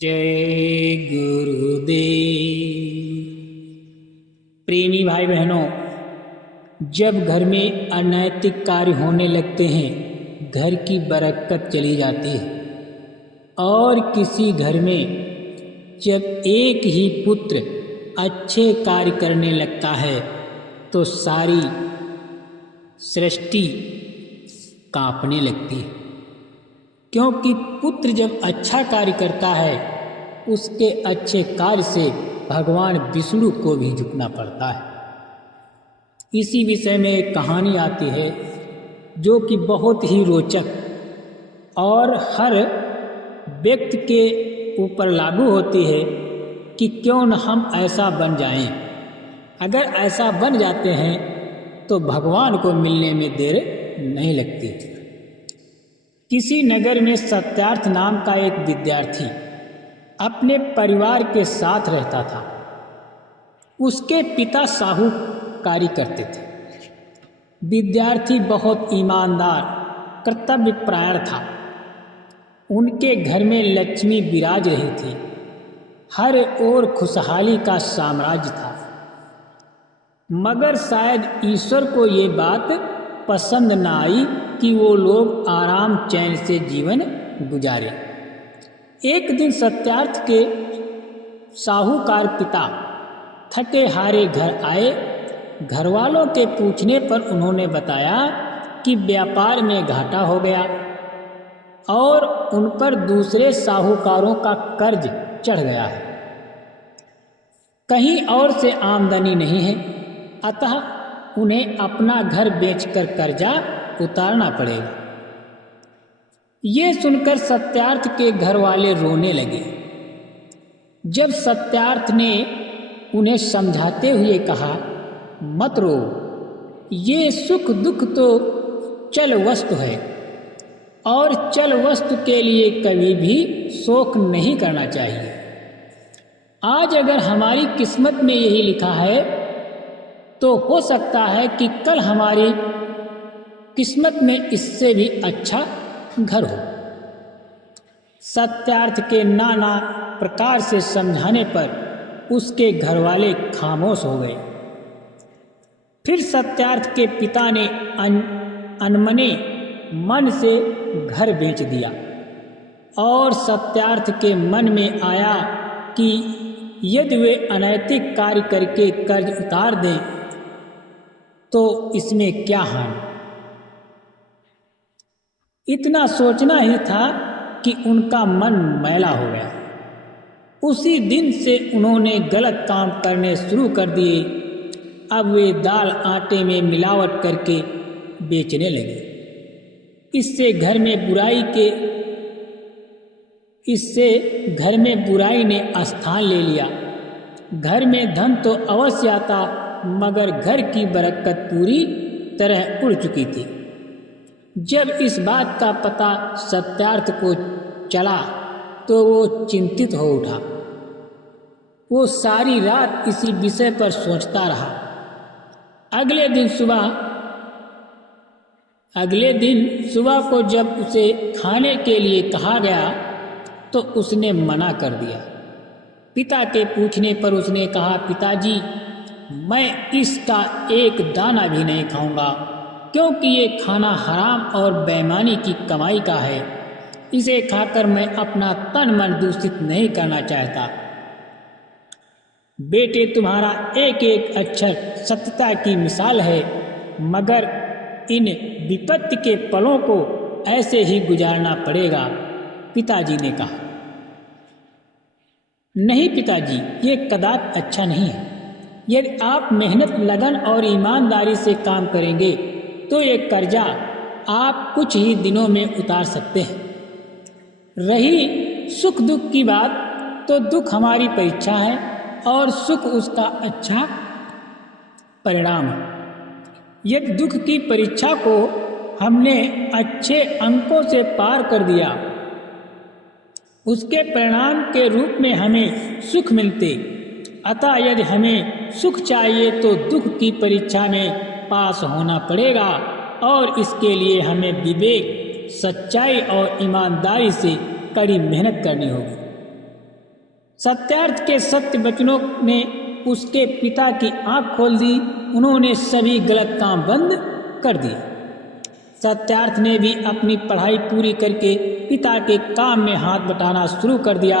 जय गुरुदेव। प्रेमी भाई बहनों, जब घर में अनैतिक कार्य होने लगते हैं, घर की बरकत चली जाती है। और किसी घर में जब एक ही पुत्र अच्छे कार्य करने लगता है तो सारी सृष्टि कांपने लगती है, क्योंकि पुत्र जब अच्छा कार्य करता है उसके अच्छे कार्य से भगवान विष्णु को भी झुकना पड़ता है। इसी विषय में एक कहानी आती है जो कि बहुत ही रोचक और हर व्यक्ति के ऊपर लागू होती है कि क्यों न हम ऐसा बन जाएं। अगर ऐसा बन जाते हैं तो भगवान को मिलने में देर नहीं लगती। किसी नगर में सत्यार्थ नाम का एक विद्यार्थी अपने परिवार के साथ रहता था। उसके पिता साहूकारी करते थे। विद्यार्थी बहुत ईमानदार, कर्तव्यपरायण था। उनके घर में लक्ष्मी विराज रही थी। हर ओर खुशहाली का साम्राज्य था। मगर शायद ईश्वर को ये बात पसंद न आई कि वो लोग आराम चैन से जीवन गुजारे। एक दिन सत्यार्थ के साहूकार पिता थके हारे घर आए। घर वालों के पूछने पर उन्होंने बताया कि व्यापार में घाटा हो गया और उन पर दूसरे साहूकारों का कर्ज चढ़ गया है। कहीं और से आमदनी नहीं है, अतः उन्हें अपना घर बेचकर कर्जा उतारना पड़ेगा। ये सुनकर सत्यार्थ के घर वाले रोने लगे। जब सत्यार्थ ने उन्हें समझाते हुए कहा, मत रो, ये सुख दुख तो चल वस्तु है और चल वस्तु के लिए कभी भी शोक नहीं करना चाहिए। आज अगर हमारी किस्मत में यही लिखा है तो हो सकता है कि कल हमारी किस्मत में इससे भी अच्छा घर हो। सत्यार्थ के नाना प्रकार से समझाने पर उसके घर वाले खामोश हो गए। फिर सत्यार्थ के पिता ने अनमने मन से घर बेच दिया और सत्यार्थ के मन में आया कि यदि वे अनैतिक कार्य करके कर्ज उतार दें तो इसमें क्या हानि। इतना सोचना ही था कि उनका मन मैला हो गया। उसी दिन से उन्होंने गलत काम करने शुरू कर दिए। अब वे दाल आटे में मिलावट करके बेचने लगे। इससे घर में बुराई ने स्थान ले लिया। घर में धन तो अवश्य आता, मगर घर की बरकत पूरी तरह उड़ चुकी थी। जब इस बात का पता सत्यार्थ को चला तो वो चिंतित हो उठा। वो सारी रात इसी विषय पर सोचता रहा। अगले दिन सुबह को जब उसे खाने के लिए कहा गया तो उसने मना कर दिया। पिता के पूछने पर उसने कहा, पिताजी, मैं इसका एक दाना भी नहीं खाऊंगा, क्योंकि ये खाना हराम और बेईमानी की कमाई का है। इसे खाकर मैं अपना तन मन दूषित नहीं करना चाहता। बेटे, तुम्हारा एक एक अक्षर सत्यता की मिसाल है, मगर इन विपत्ति के पलों को ऐसे ही गुजारना पड़ेगा। पिताजी ने कहा, नहीं पिताजी, ये कदापि अच्छा नहीं है। यदि आप मेहनत, लगन और ईमानदारी से काम करेंगे तो ये कर्जा आप कुछ ही दिनों में उतार सकते हैं। रही सुख दुख की बात, तो दुख हमारी परीक्षा है और सुख उसका अच्छा परिणाम है। यदि दुख की परीक्षा को हमने अच्छे अंकों से पार कर दिया, उसके परिणाम के रूप में हमें सुख मिलते। अतः यदि हमें सुख चाहिए तो दुख की परीक्षा में पास होना पड़ेगा और इसके लिए हमें विवेक, सच्चाई और ईमानदारी से कड़ी मेहनत करनी होगी। सत्यार्थ के सत्य वचनों ने उसके पिता की आंख खोल दी। उन्होंने सभी गलत काम बंद कर दिए। सत्यार्थ ने भी अपनी पढ़ाई पूरी करके पिता के काम में हाथ बटाना शुरू कर दिया।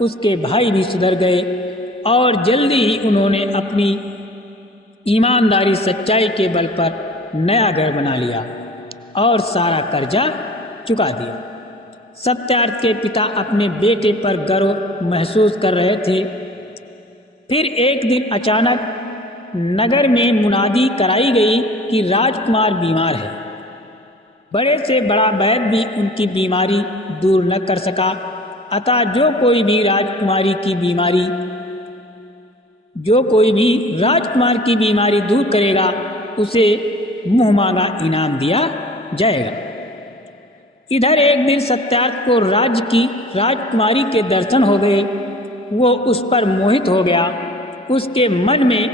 उसके भाई भी सुधर गए और जल्दी ही उन्होंने अपनी ईमानदारी सच्चाई के बल पर नया घर बना लिया और सारा कर्जा चुका दिया। सत्यार्थ के पिता अपने बेटे पर गर्व महसूस कर रहे थे। फिर एक दिन अचानक नगर में मुनादी कराई गई कि राजकुमार बीमार है। बड़े से बड़ा वैद्य भी उनकी बीमारी दूर न कर सका। अतः जो कोई भी राजकुमार की बीमारी दूर करेगा उसे मुंह मांगा इनाम दिया जाएगा। इधर एक दिन सत्यार्थ को राज्य की राजकुमारी के दर्शन हो गए। वो उस पर मोहित हो गया। उसके मन में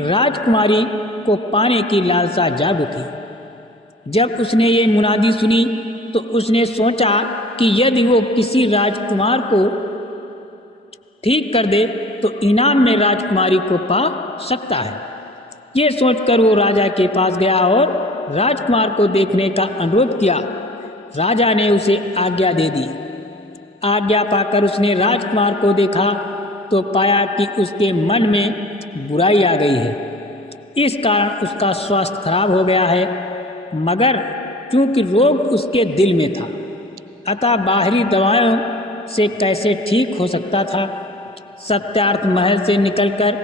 राजकुमारी को पाने की लालसा जाग उठी। जब उसने ये मुनादी सुनी तो उसने सोचा कि यदि वो किसी राजकुमार को ठीक कर दे तो इनाम में राजकुमारी को पा सकता है। ये सोचकर वो राजा के पास गया और राजकुमार को देखने का अनुरोध किया। राजा ने उसे आज्ञा दे दी। आज्ञा पाकर उसने राजकुमार को देखा तो पाया कि उसके मन में बुराई आ गई है। इस कारण उसका स्वास्थ्य खराब हो गया है, मगर चूंकि रोग उसके दिल में था अतः बाहरी दवाओं से कैसे ठीक हो सकता था। सत्यार्थ महल से निकलकर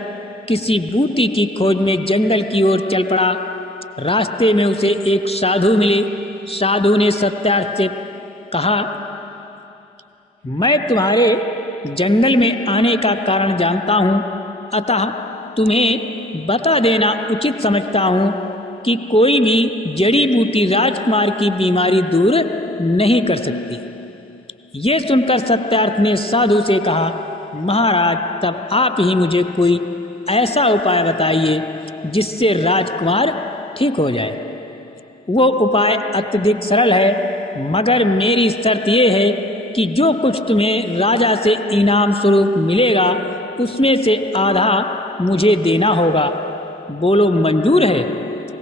किसी बूटी की खोज में जंगल की ओर चल पड़ा। रास्ते में उसे एक साधु मिले। साधु ने सत्यार्थ से कहा, मैं तुम्हारे जंगल में आने का कारण जानता हूँ, अतः तुम्हें बता देना उचित समझता हूँ कि कोई भी जड़ी बूटी राजकुमार की बीमारी दूर नहीं कर सकती। ये सुनकर सत्यार्थ ने साधु से कहा, महाराज, तब आप ही मुझे कोई ऐसा उपाय बताइए जिससे राजकुमार ठीक हो जाए। वो उपाय अत्यधिक सरल है, मगर मेरी शर्त ये है कि जो कुछ तुम्हें राजा से इनाम स्वरूप मिलेगा उसमें से आधा मुझे देना होगा। बोलो, मंजूर है?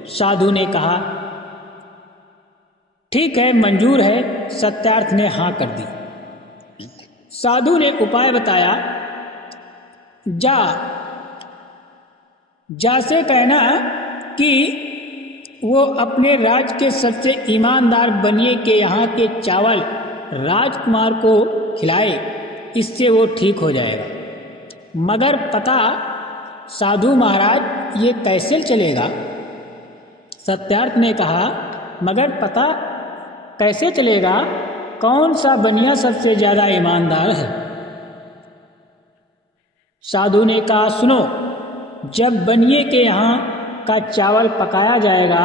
साधु ने कहा, ठीक है, मंजूर है। सत्यार्थ ने हाँ कर दी। साधु ने उपाय बताया, जा से कहना कि वो अपने राज के सबसे ईमानदार बनिए के यहाँ के चावल राजकुमार को खिलाए, इससे वो ठीक हो जाएगा। मगर पता साधु महाराज, ये कैसे चलेगा? सत्यार्थ ने कहा, मगर पता कैसे चलेगा? कौन सा बनिया सबसे ज्यादा ईमानदार है? साधु ने कहा, सुनो, जब बनिए के यहाँ का चावल पकाया जाएगा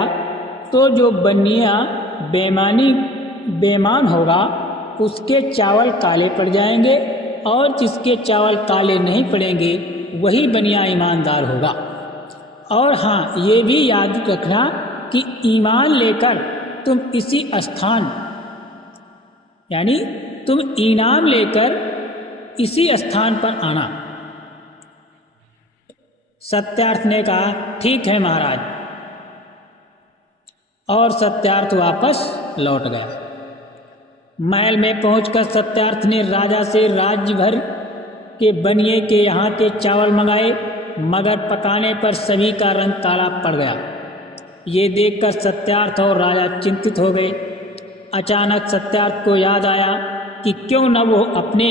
तो जो बनिया बेईमान होगा उसके चावल काले पड़ जाएंगे और जिसके चावल काले नहीं पड़ेंगे वही बनिया ईमानदार होगा। और हाँ, ये भी याद रखना कि ईमान लेकर तुम इनाम लेकर इसी स्थान पर आना। सत्यार्थ ने कहा, ठीक है महाराज। और सत्यार्थ वापस लौट गया। महल में पहुंचकर सत्यार्थ ने राजा से राज्य भर के बनिए के यहाँ के चावल मंगाए, मगर पकाने पर सभी का रंग काला पड़ गया। ये देखकर सत्यार्थ और राजा चिंतित हो गए। अचानक सत्यार्थ को याद आया कि क्यों न वो अपने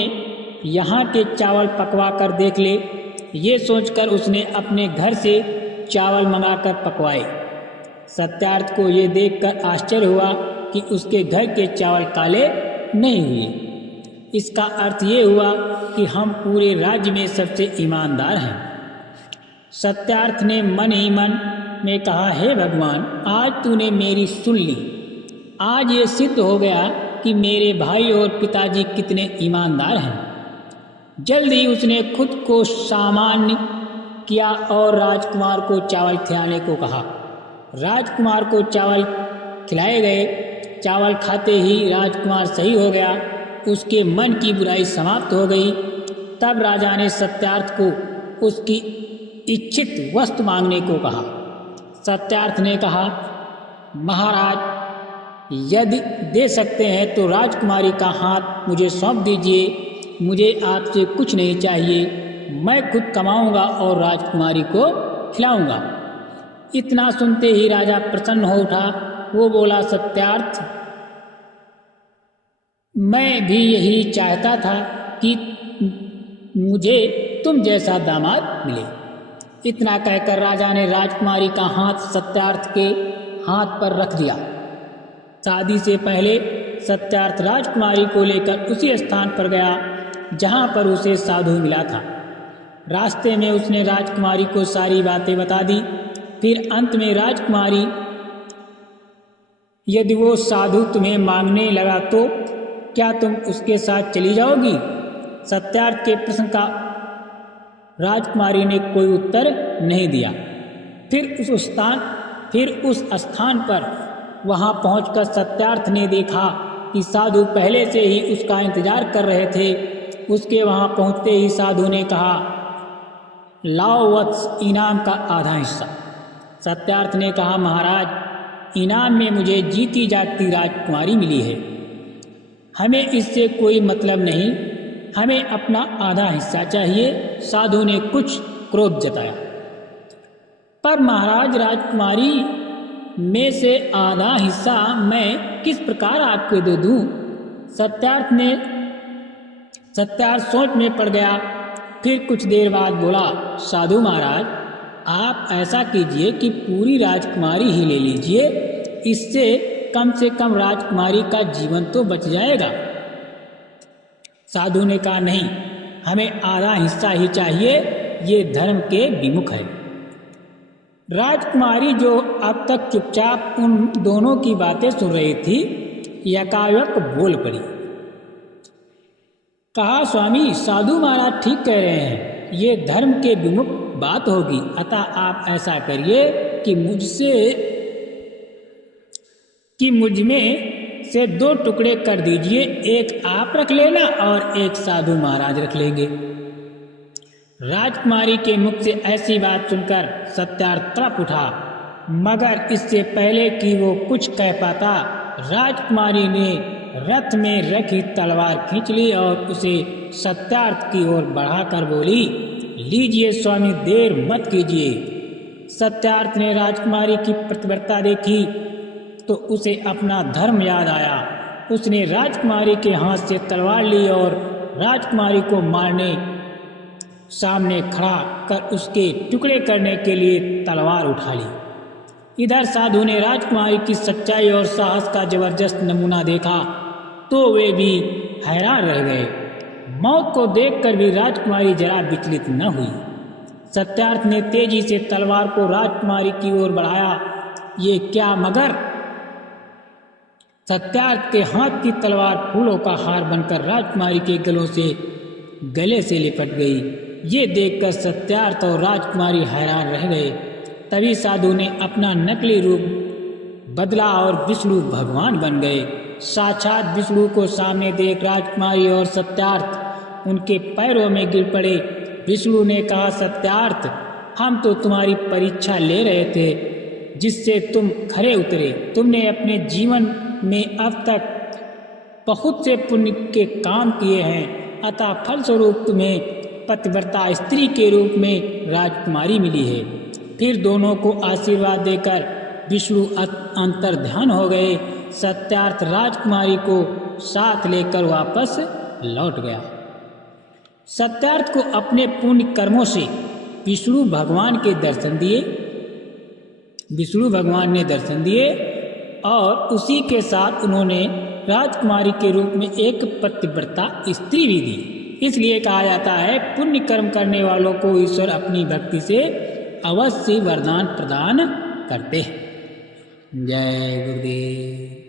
यहाँ के चावल पकवा कर देख ले। ये सोचकर उसने अपने घर से चावल मंगाकर पकवाए। सत्यार्थ को ये देखकर आश्चर्य हुआ कि उसके घर के चावल काले नहीं हुए। इसका अर्थ ये हुआ कि हम पूरे राज्य में सबसे ईमानदार हैं। सत्यार्थ ने मन ही मन में कहा, हे भगवान, आज तूने मेरी सुन ली। आज ये सिद्ध हो गया कि मेरे भाई और पिताजी कितने ईमानदार हैं। जल्द ही उसने खुद को सामान्य किया और राजकुमार को चावल खिलाने को कहा। राजकुमार को चावल खिलाए गए। चावल खाते ही राजकुमार सही हो गया। उसके मन की बुराई समाप्त हो गई। तब राजा ने सत्यार्थ को उसकी इच्छित वस्तु मांगने को कहा। सत्यार्थ ने कहा, महाराज, यदि दे सकते हैं तो राजकुमारी का हाथ मुझे सौंप दीजिए। मुझे आपसे कुछ नहीं चाहिए, मैं खुद कमाऊंगा और राजकुमारी को खिलाऊंगा। इतना सुनते ही राजा प्रसन्न हो उठा। वो बोला, सत्यार्थ, मैं भी यही चाहता था कि मुझे तुम जैसा दामाद मिले। इतना कहकर राजा ने राजकुमारी का हाथ सत्यार्थ के हाथ पर रख दिया। शादी से पहले सत्यार्थ राजकुमारी को लेकर उसी स्थान पर गया जहां पर उसे साधु मिला था। रास्ते में उसने राजकुमारी को सारी बातें बता दी। फिर अंत में राजकुमारी, यदि वो साधु तुम्हें मांगने लगा तो क्या तुम उसके साथ चली जाओगी? सत्यार्थ के प्रश्न का राजकुमारी ने कोई उत्तर नहीं दिया। फिर उस स्थान पर वहां पहुंचकर सत्यार्थ ने देखा कि साधु पहले से ही उसका इंतजार कर रहे थे। उसके वहां पहुंचते ही साधु ने कहा, लाओ वत्स, इनाम का आधा हिस्सा। सत्यार्थ ने कहा, महाराज, इनाम में मुझे जीती जागती राजकुमारी मिली है, हमें इससे कोई मतलब नहीं, हमें अपना आधा हिस्सा चाहिए। साधु ने कुछ क्रोध जताया। पर महाराज, राजकुमारी में से आधा हिस्सा मैं किस प्रकार आपको दे दूं? सत्यार्थ सोच में पड़ गया। फिर कुछ देर बाद बोला, साधु महाराज, आप ऐसा कीजिए कि पूरी राजकुमारी ही ले लीजिए, इससे कम से कम राजकुमारी का जीवन तो बच जाएगा। साधु ने कहा, नहीं, हमें आधा हिस्सा ही चाहिए, ये धर्म के विमुख है। राजकुमारी, जो अब तक चुपचाप उन दोनों की बातें सुन रही थी, यकायक बोल पड़ी। कहा, स्वामी, साधु महाराज ठीक कह रहे हैं, ये धर्म के विमुख बात होगी। अतः आप ऐसा करिए कि मुझ में से 2 टुकड़े कर दीजिए, एक आप रख लेना और एक साधु महाराज रख लेंगे। राजकुमारी के मुख से ऐसी बात सुनकर सत्यार्थ तड़प उठा, मगर इससे पहले कि वो कुछ कह पाता, राजकुमारी ने रथ में रखी तलवार खींच ली और उसे सत्यार्थ की ओर बढ़ाकर बोली, लीजिए स्वामी, देर मत कीजिए। सत्यार्थ ने राजकुमारी की प्रतिबद्धता देखी तो उसे अपना धर्म याद आया। उसने राजकुमारी के हाथ से तलवार ली और राजकुमारी को मारने सामने खड़ा कर उसके टुकड़े करने के लिए तलवार उठा ली। इधर साधु ने राजकुमारी की सच्चाई और साहस का जबरदस्त नमूना देखा तो वे भी हैरान रह गए। मौत को देखकर भी राजकुमारी जरा विचलित न हुई। सत्यार्थ ने तेजी से तलवार को राजकुमारी की ओर बढ़ाया। ये क्या, मगर सत्यार्थ के हाथ की तलवार फूलों का हार बनकर राजकुमारी के गले से लिपट गई। ये देखकर सत्यार्थ और राजकुमारी हैरान रह गए। तभी साधु ने अपना नकली रूप बदला और विष्णु भगवान बन गए। साक्षात विष्णु को सामने देख राजकुमारी और सत्यार्थ उनके पैरों में गिर पड़े। विष्णु ने कहा, सत्यार्थ, हम तो तुम्हारी परीक्षा ले रहे थे जिससे तुम खरे उतरे। तुमने अपने जीवन में अब तक बहुत से पुण्य के काम किए हैं, अतः फलस्वरूप तुम्हें पतिव्रता स्त्री के रूप में राजकुमारी मिली है। फिर दोनों को आशीर्वाद देकर विष्णु अंतर्ध्यान हो गए। सत्यार्थ राजकुमारी को साथ लेकर वापस लौट गया। सत्यार्थ को अपने पुण्य कर्मों से विष्णु भगवान ने दर्शन दिए और उसी के साथ उन्होंने राजकुमारी के रूप में एक पतिव्रता स्त्री भी दी। इसलिए कहा जाता है, पुण्य कर्म करने वालों को ईश्वर अपनी भक्ति से अवश्य वरदान प्रदान करते हैं। जय गुरुदेव।